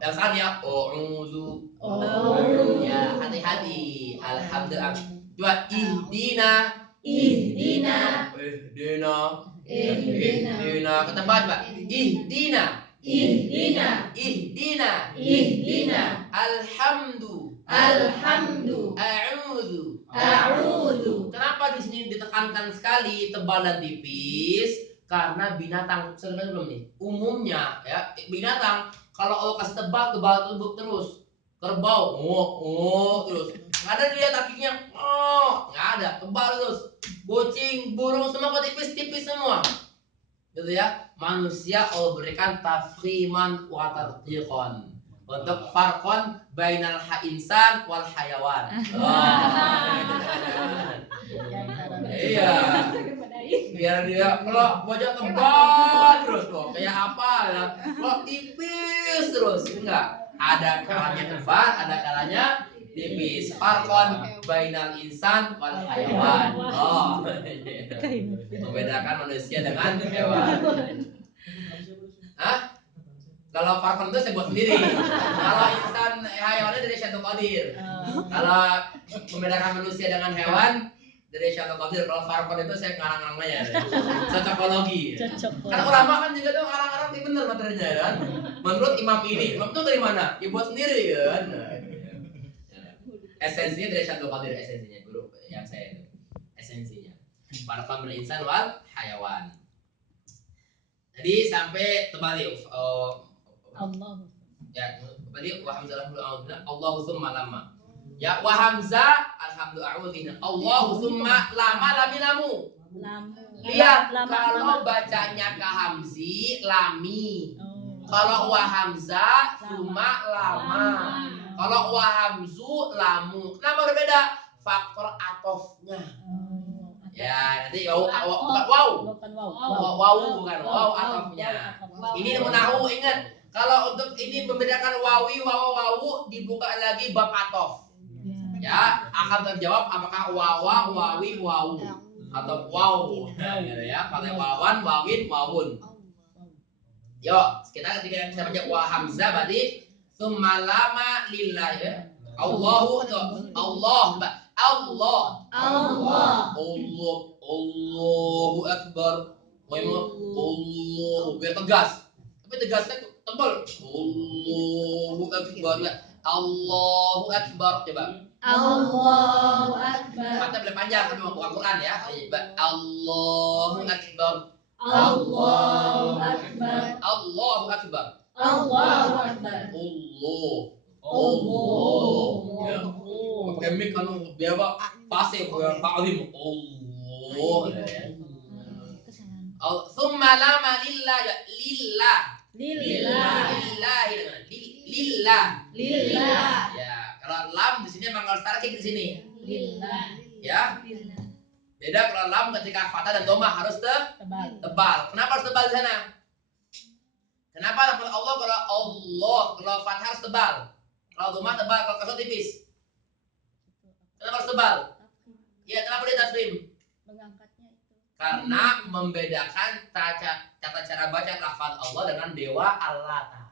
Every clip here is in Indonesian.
yang salah ya a'udzu. Ya, hati-hati. Alhamdulillah. Coba ihdina. Ketebak coba. Ihdina. Alhamdu. A'udzu. Kenapa di sini ditekankan sekali tebal dan tipis? Karena binatang, sebenarnya belum nih. Umumnya ya, binatang kalau kasih tebal terus. Kerbau, terus. Nggak ada dia kakinya, nggak ada, tebal terus. Kucing, burung semua kok tipis-tipis semua. Gitu ya. Manusia Allah berikan tafkhiman wa tarqiqan. Untuk farqon bainal insan wal hayawan. Iya. Biar dia kalau wajah tebal terus kok kayak apa ya? Kok tipis terus enggak? Ada kalanya tebal, ada kalanya tipis. Farqon bainal insan wal hayawan. Membedakan manusia dengan hewan. Hah? Kalau farkon itu saya buat sendiri. Kalau insan hewannya dari Syaikhul Qadir. Kalau membedakan manusia dengan hewan dari Syaikhul Qadir. Kalau farkon itu saya ngarang-ngarang aja. Cocokologi. Karena ulama kan juga tuh ngarang-ngarang yang benar materinya kan. Menurut imam ini, imam itu dari mana? Ya buat sendiri kan. Esensinya dari Syaikhul Qadir, esensinya guru yang saya itu. Esensinya. Farkon bil insan wal hayawan. Jadi sampai terbalik. Allah. Ya, tadi wa hamzah Allahu summa lama. Ya wa hamzah alhamdulillah Allahu summa lama lamu. Lihat kalau bacanya ka hamzi lami. Kalau wa hamzah summa lama. Kalau wa hamzu lamu. Kenapa berbeda? Faktor atofnya. Ya, nanti bukan wow. Bukan wow atofnya. Ini menahu ingat. Kalau untuk ini membedakan wawi, wawu dibuka lagi bab atof. Ya, akan terjawab apakah wawa, wawi, wawu atau waw. Ya, kalau wawan, wawin, wawun. Yuk, kita ketika kita baca wa hamzah berarti tsumma lama lillah ya. Allahu Allahu akbar. Allahu biar tegas. Tapi tegasnya tebal. Allahu akbar. Allahu akbar coba. Allahu akbar. Mata boleh panjang tapi mau buka Quran ya. Allahu akbar. Allahu akbar. Allahu akbar. Allahu akbar. Allah. Pakai mic kan biar apa? Pasif biar ta'lim. Allah. Tsumma lama lillah. Ya, kalau lam di sini memang harus tarik di sini. Lillah. Ya. Beda kalau lam ketika fathah dan dhammah harus tebal. Kenapa harus tebal di sana? Kenapa lafaz Allah kalau fathah harus tebal? Kalau dhammah tebal, kalau kasrah tipis. Kenapa harus tebal? Ya, kenapa dia taslim? Mengangkatnya itu. Karena membedakan tata cara baca lafaz Allah dengan dewa Al-Lata.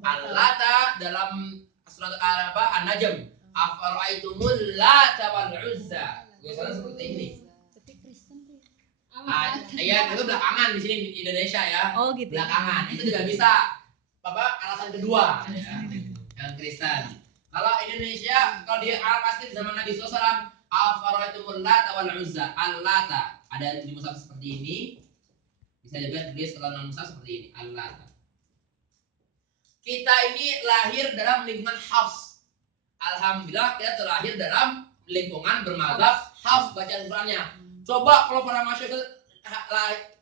Al-Lata dalam surat An-Najm, afara'aitumul Lata wal Uzza. Biasanya seperti ini. Ya, itu belakangan di sini di Indonesia ya. Oh, gitu. Belakangan. Itu juga bisa alasan kedua ya. Yang Kristen. Kalau Indonesia, kalau di Arab pasti di zaman Nabi SAW, afara'aitumul Lata wal Uzza. Al-Lata ada di mushaf seperti ini. Bisa juga tulis kalau non mushaf seperti ini. Al-Lata. Kita ini lahir dalam lingkungan Hafs. Alhamdulillah kita terlahir dalam lingkungan bermadzhab Hafs bacaan Qur'annya. Coba kalau para masyarakat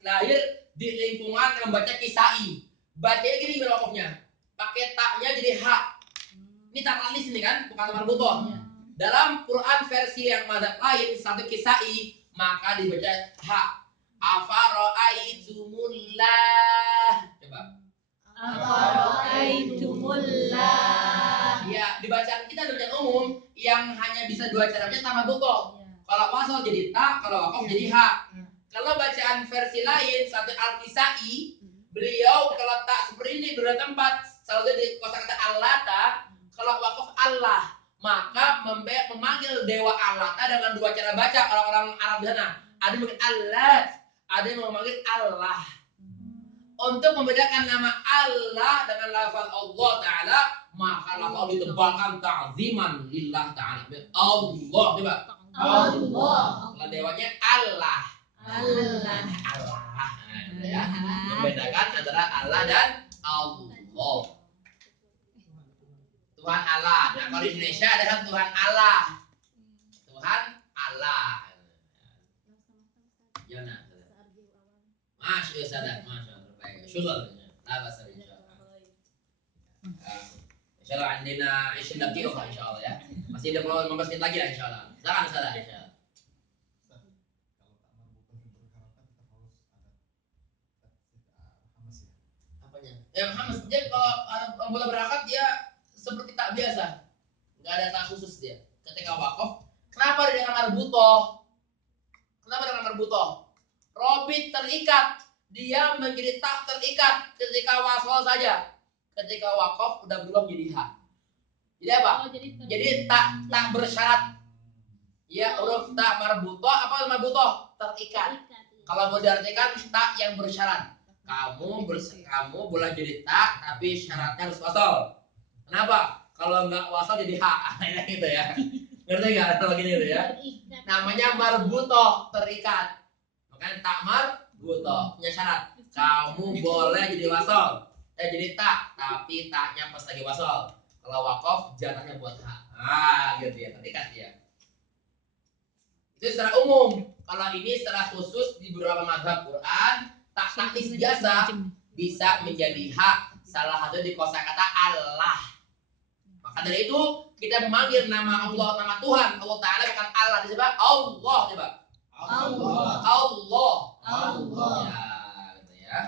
lahir di lingkungan yang membaca Kisai, bacanya gini wakofnya, pakai taknya jadi hak. Ini tak alis ini kan, bukan marbutoh. Dalam Quran versi yang madzhab lain satu Kisai, maka dibaca hak. Afara'aitumullah. Coba. Afara'aitumullah. Ya, di bacaan kita ada bacaan umum yang hanya bisa dua cara baca tambah bukoh. Kalau wasal jadi ta, kalau wakof jadi ha. Kalau bacaan versi lain satu Al-Kisai, beliau kalau tak seperti merinding di dua tempat. Selalu di kosakata Allata, kalau wakaf Allah, maka memanggil dewa Allata dengan dua cara baca orang-orang Arab di sana. Ada yang memanggil Allah, ada yang memanggil Allah. Untuk membedakan nama Allah dengan lafaz Allah Ta'ala, maka lafaz ditebalkan ta'ziman lillah Ta'ala. Allah, coba. Allah. Kalau dewanya Allah. Allah. Allah. Nah, ya. Membedakan antara Allah dan Allah. Tuhan Allah. Nah, kalau di Indonesia ada Tuhan Allah. Tuhan Allah. Ya, nah. Masya Allah, Masya Allah. Baik. Syukur. Lah bahasa insyaallah. Insyaallah andina 20 daqiqah insyaallah ya. Masih ada 15 menit lagi lah insyaallah. Silakan Ustaz insyaallah. Apanya? Yang hamas dia kalau bola berangkat dia seperti tak biasa. Enggak ada tak khusus dia. Ketika wakaf, kenapa dia dengan marbutoh? Kenapa dengan marbutoh? Robit terikat, dia menjadi tak terikat ketika wasol saja. Ketika wakaf udah berubah menjadi hak. Jadi apa? Jadi tak bersyarat. Ya, huruf tak marbutoh apa marbutoh? Terikat. Kalau mau diartikan tak yang bersyarat. Kamu boleh jadi tak, tapi syaratnya harus wasol. Kenapa? Kalau nggak wasol jadi hak, gitu ya. Ngerti nggak? Kalau gini gitu ya. Namanya marbutoh, terikat. Makanya tak marbutoh, punya syarat. Kamu boleh jadi wasol, jadi tak, tapi taknya pas lagi wasol. Kalau wakaf, jatahnya buat hak. Gitu ya, terikat ya. Itu secara umum. Kalau ini secara khusus di beberapa mazhab Quran, tak taknis biasa bisa menjadi hak. Salah satu di kosakata Allah. Maka dari itu kita memanggil nama Allah, nama Tuhan Allah Ta'ala bukan Allah, disebut Allah, coba. Allah. Ya, gitu ya.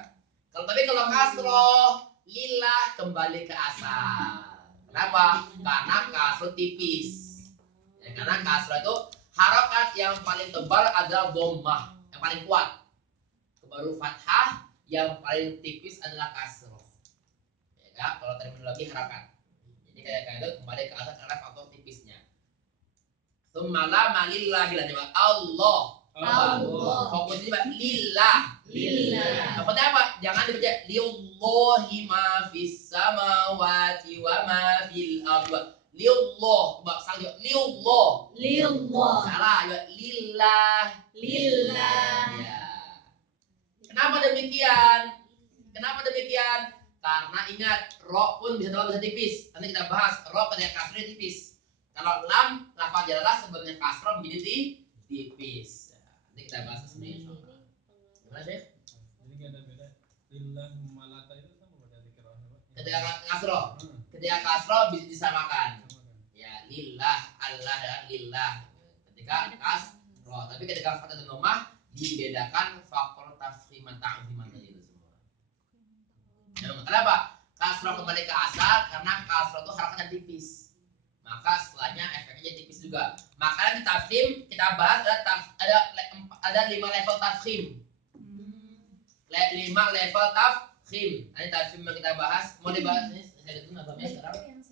Kalau kasroh, lillah kembali ke asal. Kenapa? Karena kasroh tipis. Ya, karena kasroh itu harokat yang paling tebal adalah dhammah, yang paling kuat. Baru fathah, yang paling tipis adalah kasroh. Ya, kalau terminologi harokat. Jadi kayak itu kembali ke asal karena faktor tipisnya. Tsumma lillahi Allah. Fokusnya lillah. Maksudnya apa? Jangan dibaca lillahi ma fis samawati wa ma fil ardi. Lillah, coba salah lillah. Salah, lillah. Ya. Kenapa demikian? Karena ingat, ro pun bisa tebal bisa tipis. Nanti kita bahas ro ketika kasrah tipis. Kalau lam lafaz jalalah sebenarnya kasrah menjadi tipis. Nanti kita bahas sebenarnya. Gimana sih? Jadi nggak ada beda. Lillah malaka itu sama pada dikiranya Pak. Ketika kasrah bisa disamakan. Ya, lillah, Allah dan lillah. Ketika kasrah, tapi ketika fathah dan dhammah dibedakan faktor tafkhim ta'ziman tadi itu semua. Ya, kenapa? Kasrah kembali ke asal karena kasrah itu harakatnya tipis. Maka setelahnya efeknya tipis juga. Makanya di tafkhim kita bahas ada 5 level tafkhim. 5 level tafkhim. Ini tafkhim yang kita bahas. Mau dibahas ini? Saya lihat apa sekarang?